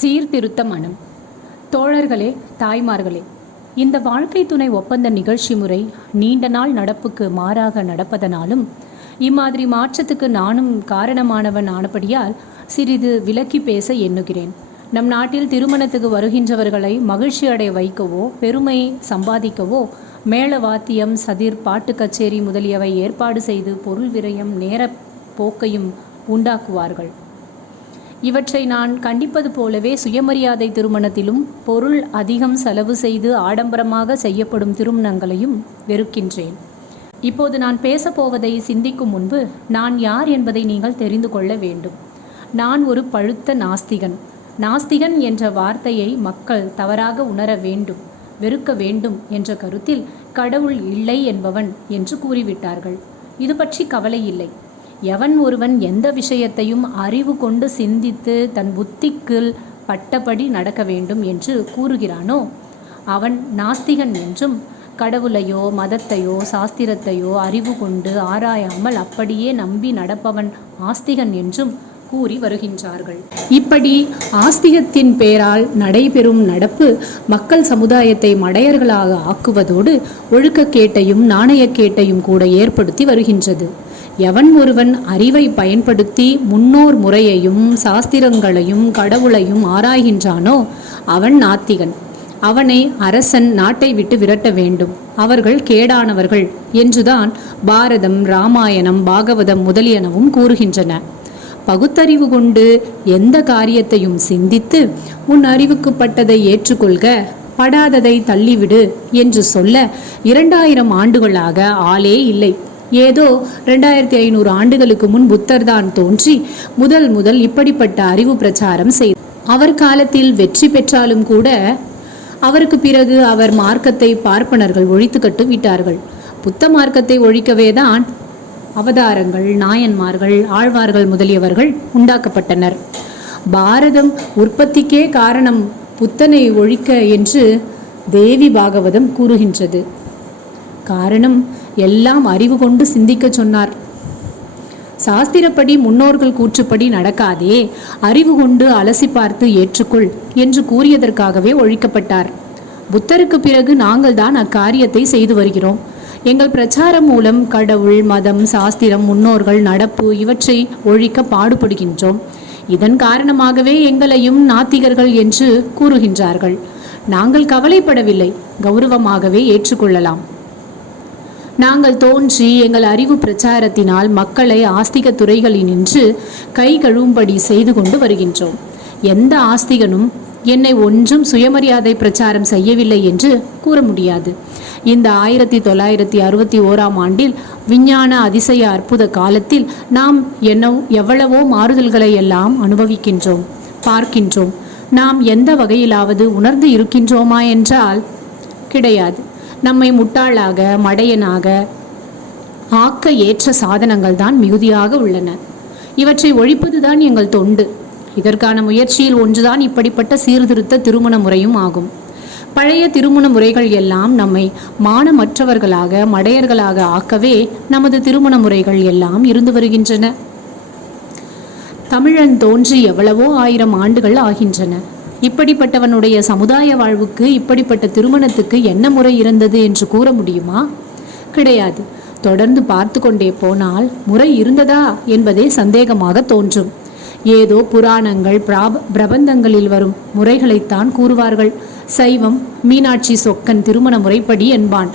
சீர்திருத்த மனம் தோழர்களே தாய்மார்களே இந்த வாழ்க்கை துணை ஒப்பந்த நிகழ்ச்சி முறை நீண்ட நாள் நடப்புக்கு மாறாக நடப்பதனாலும் இம்மாதிரி மாற்றத்துக்கு நானும் காரணமானவன் ஆனபடியால் சிறிது விலக்கி பேச எண்ணுகிறேன். நம் நாட்டில் திருமணத்துக்கு வருகின்றவர்களை மகிழ்ச்சி அடைய வைக்கவோ பெருமை சம்பாதிக்கவோ மேள வாத்தியம் சதிர் பாட்டு கச்சேரி முதலியவை ஏற்பாடு செய்து பொருள் விரயம் நேர போக்கையும் உண்டாக்குவார்கள். இவற்றை நான் கண்டிப்பது போலவே சுயமரியாதை திருமணத்திலும் பொருள் அதிகம் செலவு செய்து ஆடம்பரமாக செய்யப்படும் திருமணங்களையும் வெறுக்கின்றேன். இப்போது நான் பேசப்போவதை சிந்திக்கும் முன்பு நான் யார் என்பதை நீங்கள் தெரிந்து கொள்ள வேண்டும். நான் ஒரு பழுத்த நாஸ்திகன். நாஸ்திகன் என்ற வார்த்தையை மக்கள் தவறாக உணர வேண்டும் வெறுக்க வேண்டும் என்ற கருத்தில் கடவுள் இல்லை என்பவன் என்று கூறிவிட்டார்கள். இது பற்றி கவலை இல்லை. எவன் ஒருவன் எந்த விஷயத்தையும் அறிவு கொண்டு சிந்தித்து தன் புத்திக்குள் பட்டபடி நடக்க வேண்டும் என்று கூறுகிறானோ? அவன் நாஸ்திகன் என்றும் கடவுளையோ மதத்தையோ சாஸ்திரத்தையோ அறிவு கொண்டு ஆராயாமல் அப்படியே நம்பி நடப்பவன் ஆஸ்திகன் என்றும் கூறி வருகின்றார்கள். இப்படி ஆஸ்திகத்தின் பேரால் நடைபெறும் நடப்பு மக்கள் சமுதாயத்தை மடையர்களாக ஆக்குவதோடு ஒழுக்கக்கேட்டையும் நாணயக்கேட்டையும் கூட ஏற்படுத்தி வருகின்றது. எவன் ஒருவன் அறிவை பயன்படுத்தி முன்னோர் முறையையும் சாஸ்திரங்களையும் கடவுளையும் ஆராய்கின்றானோ அவன் நாத்திகன். அவனை அரசன் நாட்டை விட்டு விரட்ட வேண்டும். அவர்கள் கேடானவர்கள் என்றுதான் பாரதம் ராமாயணம் பாகவதம் முதலியனவும் கூறுகின்றன. பகுத்தறிவு கொண்டு எந்த காரியத்தையும் சிந்தித்து உன் அறிவுக்குப்பட்டதை ஏற்றுக்கொள்க படாததை தள்ளிவிடு என்று சொல்ல இரண்டாயிரம் ஆண்டுகளாக ஆளே இல்லை. ஏதோ ரெண்டாயிரத்தி ஐநூறு ஆண்டுகளுக்கு முன் புத்தர் தான் தோன்றி முதல் முதல் இப்படிப்பட்ட அறிவு பிரச்சாரம் செய்தார் அவர் காலத்தில் வெற்றி பெற்றாலும் கூட அவருக்கு பிறகு அவர் மார்க்கத்தை பார்ப்பனர்கள் ஒழித்து கட்டு விட்டார்கள். புத்த மார்க்கத்தை ஒழிக்கவே தான் அவதாரங்கள் நாயன்மார்கள் ஆழ்வார்கள் முதலியவர்கள் உண்டாக்கப்பட்டனர். பாரதம் உற்பத்திக்கே காரணம் புத்தனை ஒழிக்க என்று தேவி பாகவதம் கூறுகின்றது. காரணம் எல்லாம் அறிவு கொண்டு சிந்திக்க சொன்னார். சாஸ்திரப்படி முன்னோர்கள் கூற்றுப்படி நடக்காதே அறிவு கொண்டு அலசி பார்த்து ஏற்றுக்கொள் என்று கூறியதற்காகவே ஒழிக்கப்பட்டார். புத்தருக்கு பிறகு நாங்கள் தான் அக்காரியத்தை செய்து வருகிறோம். எங்கள் பிரச்சாரம் மூலம் கடவுள் மதம் சாஸ்திரம் முன்னோர்கள் நடப்பு இவற்றை ஒழிக்க பாடுபடுகின்றோம். இதன் காரணமாகவே எங்களையும் நாத்திகர்கள் என்று கூறுகின்றார்கள். நாங்கள் கவலைப்படவில்லை கௌரவமாகவே ஏற்றுக்கொள்ளலாம். நாங்கள் தோன்றி எங்கள் அறிவு பிரச்சாரத்தினால் மக்களை ஆஸ்திக துறைகளினின்று கை கழுவும்படி செய்து கொண்டு வருகின்றோம். எந்த ஆஸ்திகனும் என்னை ஒன்றும் சுயமரியாதை பிரச்சாரம் செய்யவில்லை என்று கூற முடியாது. இந்த ஆயிரத்தி தொள்ளாயிரத்தி அறுபத்தி ஓராம் ஆண்டில் விஞ்ஞான அதிசய அற்புத காலத்தில் நாம் என்ன எவ்வளவோ மாறுதல்களை எல்லாம் அனுபவிக்கின்றோம் பார்க்கின்றோம். நாம் எந்த வகையிலாவது உணர்ந்து இருக்கின்றோமா என்றால் கிடையாது. நம்மை முட்டாளாக மடையனாக ஆக்க ஏற்ற சாதனங்கள் தான் மிகுதியாக உள்ளன. இவற்றை ஒழிப்பதுதான் எங்கள் தொண்டு. இதற்கான முயற்சியில் ஒன்றுதான் இப்படிப்பட்ட சீர்திருத்த திருமண முறையும் ஆகும். பழைய திருமண முறைகள் எல்லாம் நம்மை மானமற்றவர்களாக மடையர்களாக ஆக்கவே நமது திருமண முறைகள் எல்லாம் இருந்து வருகின்றன. தமிழன் தோன்றி எவ்வளவோ ஆயிரம் ஆண்டுகள் ஆகின்றன. இப்படிப்பட்டவனுடைய சமுதாய வாழ்வுக்கு இப்படிப்பட்ட திருமணத்துக்கு என்ன முறை இருந்தது என்று கூற முடியுமா? கிடையாது. தொடர்ந்து பார்த்து கொண்டே போனால் முறை இருந்ததா என்பதே சந்தேகமாக தோன்றும். ஏதோ புராணங்கள் பிராப பிரபந்தங்களில் வரும் முறைகளைத்தான் கூறுவார்கள். சைவம் மீனாட்சி சொக்கன் திருமண முறைப்படி என்பான்.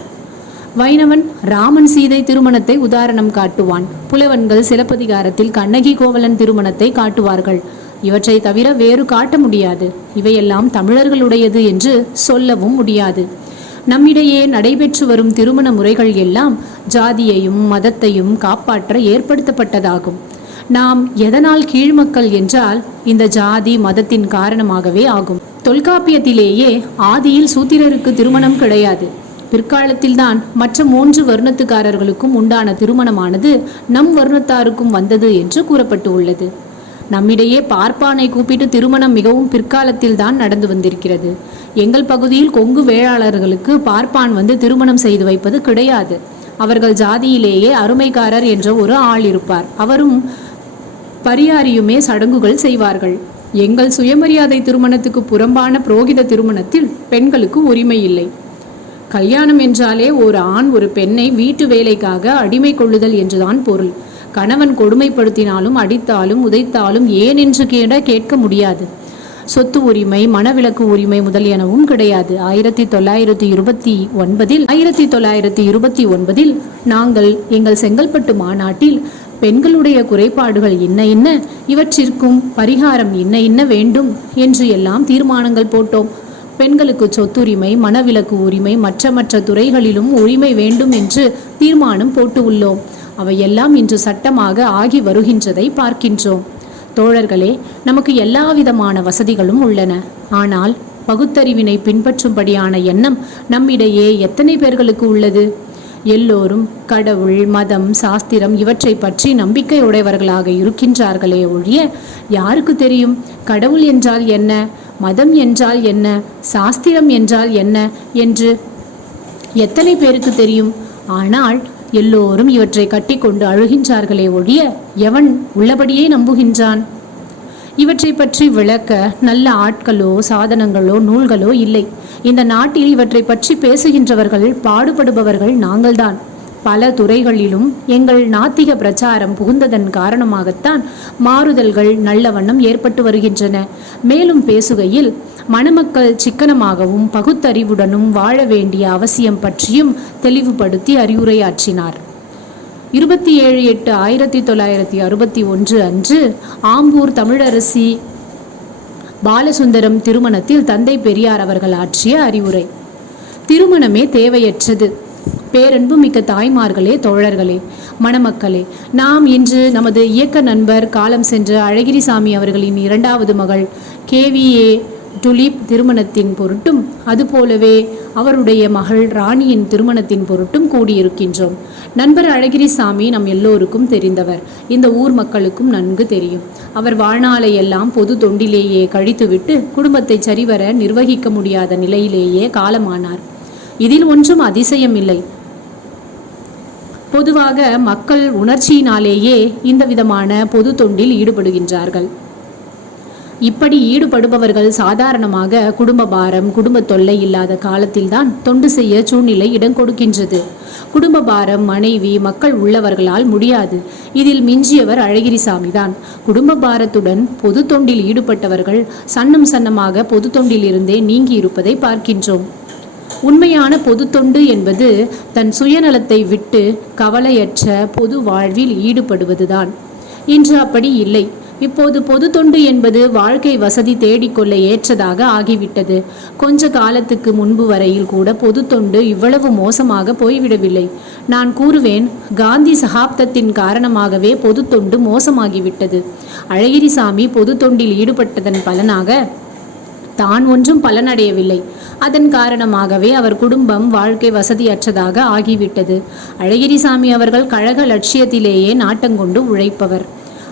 வைணவன் ராமன் சீதை திருமணத்தை உதாரணம் காட்டுவான். புலவன்கள் சிலப்பதிகாரத்தில் கண்ணகி கோவலன் திருமணத்தை காட்டுவார்கள். இவற்றை தவிர வேறு காட்ட முடியாது. இவையெல்லாம் தமிழர்களுடையது என்று சொல்லவும் முடியாது. நம்மிடையே நடைபெற்று வரும் திருமண முறைகள் எல்லாம் ஜாதியையும் மதத்தையும் காப்பாற்ற ஏற்படுத்தப்பட்டதாகும். நாம் எதனால் கீழ்மக்கள் என்றால் இந்த ஜாதி மதத்தின் காரணமாகவே ஆகும். தொல்காப்பியத்திலேயே ஆதியில் சூத்திரருக்கு திருமணம் கிடையாது. பிற்காலத்தில்தான் மற்ற மூன்று வர்ணத்துக்காரர்களுக்கும் உண்டான திருமணமானது நம் வர்ணத்தாருக்கும் வந்தது என்று கூறப்பட்டு உள்ளது நம்மிடையே பார்ப்பானை கூப்பிட்டு திருமணம் மிகவும் பிற்காலத்தில் தான் நடந்து வந்திருக்கிறது. எங்கள் பகுதியில் கொங்கு வேளாளர்களுக்கு பார்ப்பான் வந்து திருமணம் செய்து வைப்பது கிடையாது. அவர்கள் ஜாதியிலேயே அருமைக்காரர் என்ற ஒரு ஆள் இருப்பார். அவரும் பரியாரியுமே சடங்குகள் செய்வார்கள். எங்கள் சுயமரியாதை திருமணத்துக்கு புறம்பான புரோகித திருமணத்தில் பெண்களுக்கு உரிமை இல்லை. கல்யாணம் என்றாலே ஒரு ஆண் ஒரு பெண்ணை வீட்டு வேலைக்காக அடிமை கொள்ளுதல் என்றுதான் பொருள். கணவன் கொடுமைப்படுத்தினாலும் அடித்தாலும் உதைத்தாலும் ஏன் என்று கேட கேட்க முடியாது. சொத்து உரிமை மனவிலக்கு உரிமை முதலியனவும் கிடையாது. ஆயிரத்தி தொள்ளாயிரத்தி இருபத்தி ஒன்பதில் ஆயிரத்தி தொள்ளாயிரத்தி இருபத்தி ஒன்பதில் நாங்கள் எங்கள் செங்கல்பட்டு மாநாட்டில் பெண்களுடைய குறைபாடுகள் என்ன என்ன இவற்றிற்கும் பரிகாரம் என்ன என்ன வேண்டும் என்று எல்லாம் தீர்மானங்கள் போட்டோம். பெண்களுக்கு சொத்துரிமை மனவிலக்கு உரிமை மற்ற மற்ற துறைகளிலும் உரிமை வேண்டும் என்று தீர்மானம் போட்டு உள்ளோம். அவையெல்லாம் இன்று சட்டமாக ஆகி வருகின்றதை பார்க்கின்றோம். தோழர்களே நமக்கு எல்லா விதமான வசதிகளும் உள்ளன. ஆனால் பகுத்தறிவினை பின்பற்றும்படியான எண்ணம் நம்மிடையே எத்தனை பேர்களுக்கு உள்ளது? எல்லோரும் கடவுள் மதம் சாஸ்திரம் இவற்றை பற்றி நம்பிக்கை உடையவர்களாக இருக்கின்றார்களே ஒழிய யாருக்கு தெரியும்? கடவுள் என்றால் என்ன? மதம் என்றால் என்ன? சாஸ்திரம் என்றால் என்ன? என்று எத்தனை பேருக்கு தெரியும்? ஆனால் எல்லோரும் இவற்றை கட்டிக்கொண்டு அழுகின்றார்களே ஒழிய எவன் உள்ளபடியே நம்புகின்றான்? இவற்றை பற்றி விளக்க நல்ல ஆட்களோ சாதனங்களோ நூல்களோ இல்லை. இந்த நாட்டில் இவற்றை பற்றி பேசுகின்றவர்கள் பாடுபடுபவர்கள் நாங்கள்தான். பல துறைகளிலும் எங்கள் நாத்திக பிரச்சாரம் புகுந்ததன் காரணமாகத்தான் மாறுதல்கள் நல்ல வண்ணம் ஏற்பட்டு வருகின்றன. மேலும் பேசுகையில் மணமக்கள் சிக்கனமாகவும் பகுத்தறிவுடனும் வாழ வேண்டிய அவசியம் பற்றியும் தெளிவுபடுத்தி அறிவுரையாற்றினார். இருபத்தி ஏழு எட்டு ஆயிரத்தி தொள்ளாயிரத்தி அறுபத்தி ஒன்று அன்று ஆம்பூர் தமிழரசி பாலசுந்தரம் திருமணத்தில் தந்தை பெரியார் அவர்கள் ஆற்றிய அறிவுரை. திருமணமே தேவையற்றது. பேரன்பு மிக்க தாய்மார்களே தோழர்களே மணமக்களே நாம் இன்று நமது இயக்க நண்பர் காலம் சென்ற அழகிரிசாமி அவர்களின் இரண்டாவது மகள் கேவிஏ டுலிப் திருமணத்தின் பொருட்டும் அதுபோலவே அவருடைய மகள் ராணியின் திருமணத்தின் பொருட்டும் கூடியிருக்கின்றோம். நண்பர் அழகிரிசாமி நம் எல்லோருக்கும் தெரிந்தவர். இந்த ஊர் மக்களுக்கும் நன்கு தெரியும். அவர் வாழ்நாளையெல்லாம் பொது தொண்டிலேயே கழித்துவிட்டு குடும்பத்தை சரிவர நிர்வகிக்க முடியாத நிலையிலேயே காலமானார். இதில் ஒன்றும் அதிசயம் இல்லை பொதுவாக மக்கள் உணர்ச்சியினாலேயே இந்த விதமான பொது தொண்டில் ஈடுபடுகின்றார்கள். இப்படி ஈடுபடுபவர்கள் சாதாரணமாக குடும்ப பாரம் குடும்ப தொல்லை இல்லாத காலத்தில்தான் தொண்டு செய்ய சூழ்நிலை இடம் கொடுக்கின்றது. குடும்ப பாரம் மனைவி மக்கள் உள்ளவர்களால் முடியாது. இதில் மிஞ்சியவர் அழகிரிசாமி தான் குடும்ப பாரத்துடன் பொது தொண்டில் ஈடுபட்டவர்கள் சன்னம் சன்னமாக பொது தொண்டிலிருந்தே நீங்கி இருப்பதை பார்க்கின்றோம். உண்மையான பொது தொண்டு என்பது தன் சுயநலத்தை விட்டு கவலையற்ற பொது வாழ்வில் ஈடுபடுவதுதான். இன்று அப்படி இல்லை. இப்போது பொது தொண்டு என்பது வாழ்க்கை வசதி தேடிக்கொள்ள ஏற்றதாக ஆகிவிட்டது. கொஞ்ச காலத்துக்கு முன்பு வரையில் கூட பொது தொண்டு இவ்வளவு மோசமாக போய்விடவில்லை. நான் கூறுவேன் காந்தி சகாப்தத்தின் காரணமாகவே பொது தொண்டு மோசமாகிவிட்டது. அழகிரிசாமி பொது தொண்டில் ஈடுபட்டதன் பலனாக தான் ஒன்றும் பலனடையவில்லை. அதன் காரணமாகவே அவர் குடும்பம் வாழ்க்கை வசதியற்றதாக ஆகிவிட்டது. அழகிரிசாமி அவர்கள் கழக லட்சியத்திலேயே நாட்டங்கொண்டு உழைப்பவர்.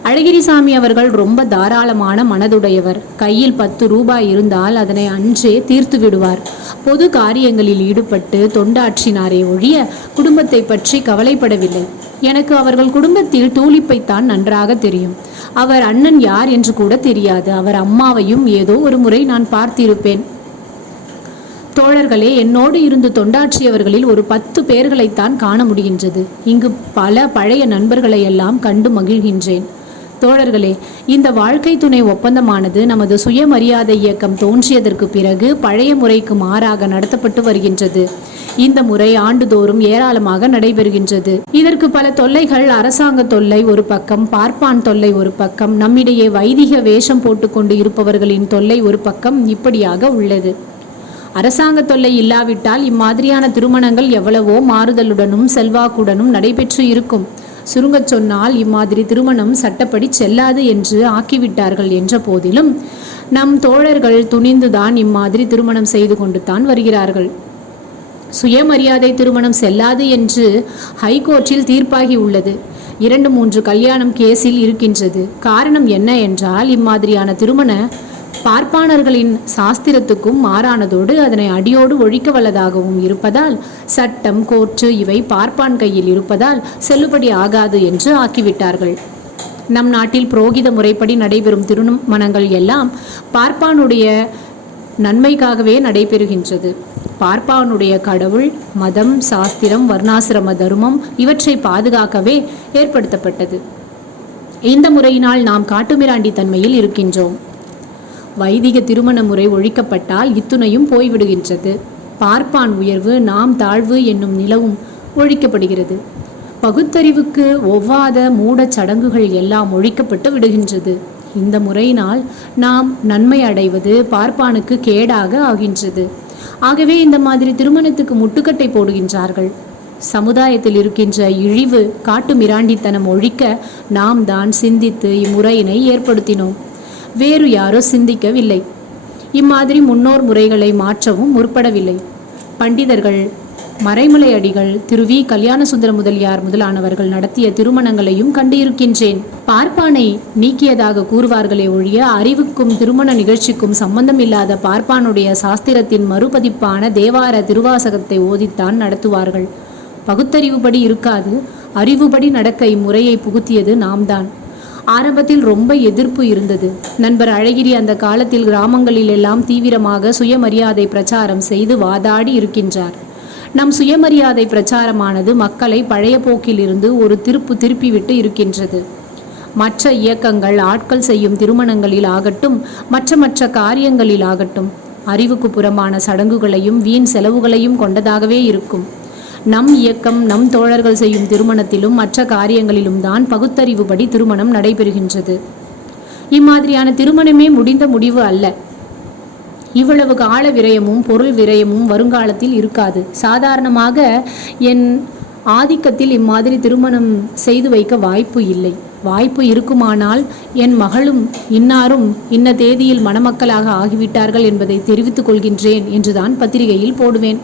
அழகிரிசாமி அவர்கள் ரொம்ப தாராளமான மனதுடையவர். கையில் பத்து ரூபாய் இருந்தால் அதனை அன்றே தீர்த்து விடுவார். பொது காரியங்களில் ஈடுபட்டு தொண்டாற்றினாரே ஒழிய குடும்பத்தை பற்றி கவலைப்படவில்லை. எனக்கு அவர்கள் குடும்பத்தில் தூளிப்பைத்தான் நன்றாக தெரியும். அவர் அண்ணன் யார் என்று கூட தெரியாது. அவர் அம்மாவையும் ஏதோ ஒரு முறை நான் பார்த்திருப்பேன். தோழர்களே என்னோடு இருந்து தொண்டாற்றியவர்களில் ஒரு பத்து பேர்களைத்தான் காண முடிகின்றது. இங்கு பல பழைய நண்பர்களை எல்லாம் கண்டு மகிழ்கின்றேன். தோழர்களே இந்த வாழ்க்கை துணை ஒப்பந்தமானது நமது சுயமரியாதை இயக்கம் தோன்றியதற்கு பிறகு பழைய முறைக்கு மாறாக நடத்தப்பட்டு வருகின்றது. இந்த முறை ஆண்டுதோறும் ஏராளமாக நடைபெறுகின்றது. இதற்கு பல தொல்லைகள் அரசாங்க தொல்லை ஒரு பக்கம் பார்ப்பான் தொல்லை ஒரு பக்கம் நம்மிடையே வைதிக வேஷம் போட்டுக்கொண்டு இருப்பவர்களின் தொல்லை ஒரு பக்கம் இப்படியாக உள்ளது. அரசாங்க தொல்லை இல்லாவிட்டால் இம்மாதிரியான திருமணங்கள் எவ்வளவோ மாறுதலுடனும் செல்வாக்குடனும் நடைபெற்று இருக்கும். சுருங்கச் சொன்னால் இம்மாதிரி திருமணம் சட்டப்படி செல்லாது என்று ஆக்கிவிட்டார்கள் என்ற போதிலும் நம் தோழர்கள் துணிந்துதான் இம்மாதிரி திருமணம் செய்து கொண்டு தான் வருகிறார்கள். சுயமரியாதை திருமணம் செல்லாது என்று ஹைகோர்ட்டில் தீர்ப்பாகி உள்ளது. இரண்டு மூன்று கல்யாணம் கேஸில் இருக்கின்றது. காரணம் என்ன என்றால் இம்மாதிரியான திருமண பார்ப்பானர்களின் சாஸ்திரத்துக்கும் மாறானதோடு அதனை அடியோடு ஒழிக்க வல்லதாகவும் இருப்பதால் சட்டம் கோர்ட்டு இவை பார்ப்பான் கையில் இருப்பதால் செல்லுபடி ஆகாது என்று ஆக்கிவிட்டார்கள். நம் நாட்டில் புரோகித முறைப்படி நடைபெறும் திருமணங்கள் எல்லாம் பார்ப்பானுடைய நன்மைக்காகவே நடைபெறுகின்றது. பார்ப்பானுடைய கடவுள் மதம் சாஸ்திரம் வர்ணாசிரம தர்மம் இவற்றை பாதுகாக்கவே ஏற்படுத்தப்பட்டது. இந்த முறையினால் நாம் காட்டுமிராண்டி தன்மையில் இருக்கின்றோம். வைதிக திருமண முறை ஒழிக்கப்பட்டால் இத்துணையும் போய்விடுகின்றது. பார்ப்பான் உயர்வு நாம் தாழ்வு என்னும் நிலவும் ஒழிக்கப்படுகிறது. பகுத்தறிவுக்கு ஒவ்வாத மூடச் சடங்குகள் எல்லாம் ஒழிக்கப்பட்டு விடுகின்றது. இந்த முறையினால் நாம் நன்மை அடைவது பார்ப்பானுக்கு கேடாக ஆகின்றது. ஆகவே இந்த மாதிரி திருமணத்துக்கு முட்டுக்கட்டை போடுகின்றார்கள். சமுதாயத்தில் இருக்கின்ற இழிவு காட்டு மிராண்டித்தனம் ஒழிக்க நாம் தான் சிந்தித்து இம்முறையினை ஏற்படுத்தினோம். வேறு யாரோ சிந்திக்கவில்லை. இம்மாதிரி முன்னோர் முறைகளை மாற்றவும் முற்படவில்லை. பண்டிதர்கள் மறைமலை அடிகள் திரு வி. கல்யாணசுந்தர முதலியார் முதலானவர்கள் நடத்திய திருமணங்களையும் கண்டிருக்கின்றேன். பார்ப்பானை நீக்கியதாக கூறுவார்களே ஒழிய அறிவுக்கும் திருமண நிகழ்ச்சிக்கும் சம்பந்தமில்லாத பார்ப்பானுடைய சாஸ்திரத்தின் மறுபதிப்பான தேவார திருவாசகத்தை ஓதித்தான் நடத்துவார்கள். பகுத்தறிவுபடி இருக்காது அறிவுபடி நடக்க இம்முறையை புகுத்தியது நாம்தான். ஆரம்பத்தில் ரொம்ப எதிர்ப்பு இருந்தது. நண்பர் அழகிரி அந்த காலத்தில் கிராமங்களில் எல்லாம் தீவிரமாக சுயமரியாதை பிரச்சாரம் செய்து வாதாடி இருக்கின்றார். நம் சுயமரியாதை பிரச்சாரமானது மக்களை பழைய போக்கிலிருந்து ஒரு திருப்பு திருப்பிவிட்டு இருக்கின்றது. மற்ற இயக்கங்கள் ஆட்கள் செய்யும் திருமணங்களில் ஆகட்டும் மற்ற மற்ற காரியங்களில் ஆகட்டும் அறிவுக்கு புறம்பான சடங்குகளையும் வீண் செலவுகளையும் கொண்டதாகவே இருக்கும். நம் இயக்கம் நம் தோழர்கள் செய்யும் திருமணத்திலும் மற்ற காரியங்களிலும் தான் பகுத்தறிவுபடி திருமணம் நடைபெறுகின்றது. இம்மாதிரியான திருமணமே முடிந்த முடிவு அல்ல. இவ்வளவு கால விரயமும் பொருள் விரயமும் வருங்காலத்தில் இருக்காது. சாதாரணமாக என் ஆதிக்கத்தில் இம்மாதிரி திருமணம் செய்து வைக்க வாய்ப்பு இல்லை. வாய்ப்பு இருக்குமானால் என் மகளும் இன்னாரும் இன்ன தேதியில் மணமக்களாக ஆகிவிட்டார்கள் என்பதை தெரிவித்துக் கொள்கின்றேன் என்றுதான் பத்திரிகையில் போடுவேன்.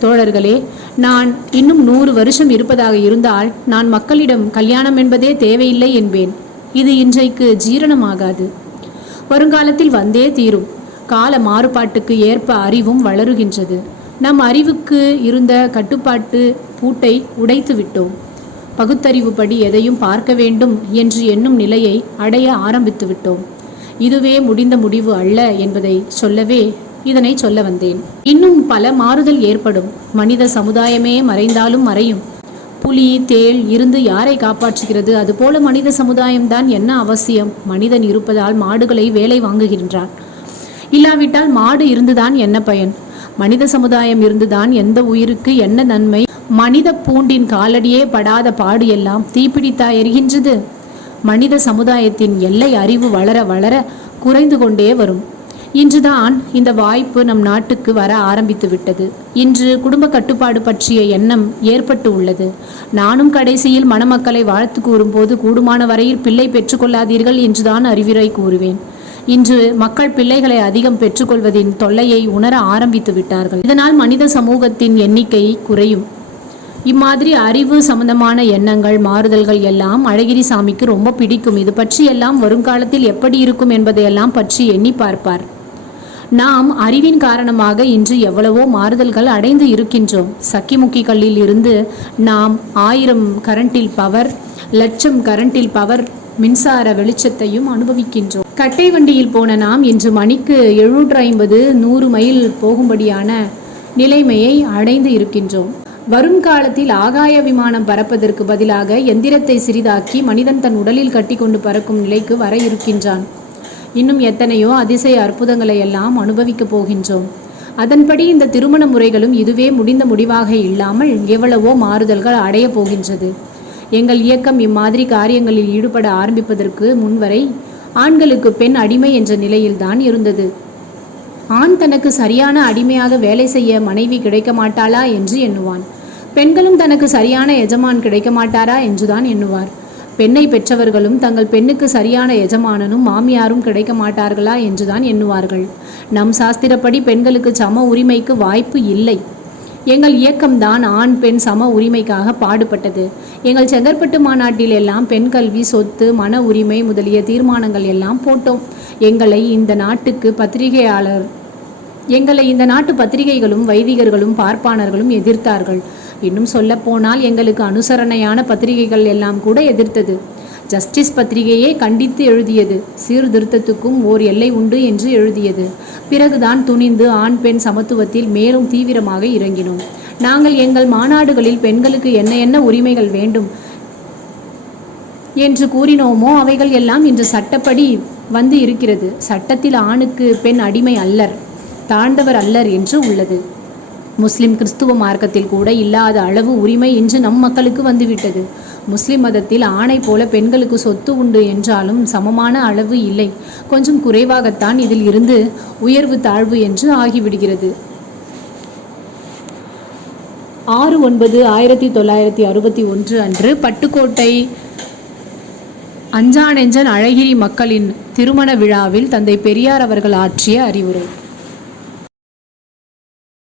தோழர்களே நான் இன்னும் நூறு வருஷம் இருப்பதாக இருந்தால் நான் மக்களிடம் கல்யாணம் என்பதே தேவையில்லை என்பேன். இது இன்றைக்கு ஜீரணமாகாது. வருங்காலத்தில் வந்தே தீரும். கால மாறுபாட்டுக்கு ஏற்ப அறிவும் வளருகின்றது. நம் அறிவுக்கு இருந்த கட்டுப்பாட்டு பூட்டை உடைத்து விட்டோம். பகுத்தறிவுப்படி எதையும் பார்க்க வேண்டும் என்று எண்ணும் நிலையை அடைய ஆரம்பித்து விட்டோம். இதுவே முடிந்த முடிவு அல்ல என்பதை சொல்லவே இதனை சொல்ல வந்தேன். இன்னும் பல மாறுதல் ஏற்படும். மனித சமுதாயமே மறைந்தாலும் மறையும். புலி தேள் இருந்து யாரை காப்பாற்றுகிறது? அதுபோல மனித சமுதாயம்தான் என்ன அவசியம்? மனிதன் இருப்பதால் மாடுகளை வேலை வாங்குகின்றான். இல்லாவிட்டால் மாடு இருந்துதான் என்ன பயன்? மனித சமுதாயம் இருந்துதான் எந்த உயிருக்கு என்ன நன்மை? மனித பூண்டின் காலடியே படாத பாடு எல்லாம் தீப்பிடித்தா எரிகின்றது. மனித சமுதாயத்தின் எல்லை அறிவு வளர வளர குறைந்து கொண்டே வரும். இன்றுதான் இந்த வாய்ப்பு நம் நாட்டுக்கு வர ஆரம்பித்து விட்டது. இன்று குடும்ப கட்டுப்பாடு பற்றிய எண்ணம் ஏற்பட்டு உள்ளது. நானும் கடைசியில் மணமக்களை வாழ்த்து கூறும்போது கூடுமான வரையில் பிள்ளை பெற்றுக்கொள்ளாதீர்கள் என்றுதான் அறிவுரை கூறுவேன். இன்று மக்கள் பிள்ளைகளை அதிகம் பெற்றுக்கொள்வதின் தொல்லையை உணர ஆரம்பித்து விட்டார்கள். இதனால் மனித சமூகத்தின் எண்ணிக்கை குறையும். இம்மாதிரி அறிவு சம்பந்தமான எண்ணங்கள் மாறுதல்கள் எல்லாம் அழகிரி சாமிக்கு ரொம்ப பிடிக்கும். இது பற்றி எல்லாம் வருங்காலத்தில் எப்படி இருக்கும் என்பதையெல்லாம் பற்றி எண்ணி பார்ப்பார். நாம் அறிவின் காரணமாக இன்று எவ்வளவோ மாறுதல்கள் அடைந்து இருக்கின்றோம். சக்கிமுக்கி கல்லில் இருந்து நாம் ஆயிரம் கரண்டில் பவர் லட்சம் கரண்டில் பவர் மின்சார வெளிச்சத்தையும் அனுபவிக்கின்றோம். கட்டை வண்டியில் போன நாம் இன்று மணிக்கு எழுநூற்று ஐம்பது நூறு மைல் போகும்படியான நிலைமையை அடைந்து இருக்கின்றோம். வரும் காலத்தில் ஆகாய விமானம் பறப்பதற்கு பதிலாக எந்திரத்தை சிறிதாக்கி மனிதன் தன் உடலில் கட்டிக்கொண்டு பறக்கும் நிலைக்கு வர இருக்கின்றான். இன்னும் எத்தனையோ அதிசய அற்புதங்களை எல்லாம் அனுபவிக்கப் போகின்றோம். அதன்படி இந்த திருமண முறைகளும் இதுவே முடிந்த முடிவாக இல்லாமல் எவ்வளவோ மாறுதல்கள் அடையப் போகின்றது. எங்கள் இயக்கம் இம்மாதிரி காரியங்களில் ஈடுபட ஆரம்பிப்பதற்கு முன்வரை ஆண்களுக்கு பெண் அடிமை என்ற நிலையில்தான் இருந்தது. ஆண் தனக்கு சரியான அடிமையாக வேலை செய்ய மனைவி கிடைக்க மாட்டாளா என்று எண்ணுவான். பெண்களும் தனக்கு சரியான எஜமான் கிடைக்க மாட்டாரா என்றுதான் எண்ணுவார். பெண்ணை பெற்றவர்களும் தங்கள் பெண்ணுக்கு சரியான எஜமானனும் மாமியாரும் கிடைக்க மாட்டார்களா என்றுதான் எண்ணுவார்கள். நம் சாஸ்திரப்படி பெண்களுக்கு சம உரிமைக்கு வாய்ப்பு இல்லை. எங்கள் இயக்கம்தான் ஆண் பெண் சம உரிமைக்காக பாடுபட்டது. எங்கள் செங்கற்பட்டு மாநாட்டில் எல்லாம் பெண் கல்வி சொத்து மன உரிமை முதலிய தீர்மானங்கள் எல்லாம் போட்டோம். எங்களை இந்த நாட்டுக்கு பத்திரிகையாளர் எங்களை இந்த நாட்டு பத்திரிகைகளும் வைதிகர்களும் பார்ப்பானர்களும் எதிர்த்தார்கள். இன்னும் சொல்லப்போனால் எங்களுக்கு அனுசரணையான பத்திரிகைகள் எல்லாம் கூட எதிர்த்தது. ஜஸ்டிஸ் பத்திரிகையே கண்டித்து எழுதியது. சீர்திருத்தத்துக்கும் ஓர் எல்லை உண்டு என்று எழுதியது. பிறகுதான் துணிந்து ஆண் பெண் சமத்துவத்தில் மேலும் தீவிரமாக இறங்கினோம். நாங்கள் எங்கள் மாநாடுகளில் பெண்களுக்கு என்ன என்ன உரிமைகள் வேண்டும் என்று கூறினோமோ அவைகள் எல்லாம் இன்று சட்டப்படி வந்து இருக்கிறது. சட்டத்தில் ஆணுக்கு பெண் அடிமை அல்லர் தாழ்ந்தவர் அல்லர் என்று உள்ளது. முஸ்லிம் கிறிஸ்துவ மார்க்கத்தில் கூட இல்லாத அளவு உரிமை இன்று நம் மக்களுக்கு வந்துவிட்டது. முஸ்லிம் மதத்தில் ஆணை போல பெண்களுக்கு சொத்து உண்டு என்றாலும் சமமான அளவு இல்லை. கொஞ்சம் குறைவாகத்தான் இதில் இருந்து உயர்வு தாழ்வு என்று ஆகிவிடுகிறது. ஆறு ஒன்பது ஆயிரத்தி தொள்ளாயிரத்தி அறுபத்தி ஒன்று அன்று பட்டுக்கோட்டை அஞ்சானெஞ்சன் அழகிரி மக்களின் திருமண விழாவில் தந்தை பெரியார் அவர்கள் ஆற்றிய அறிவுரை.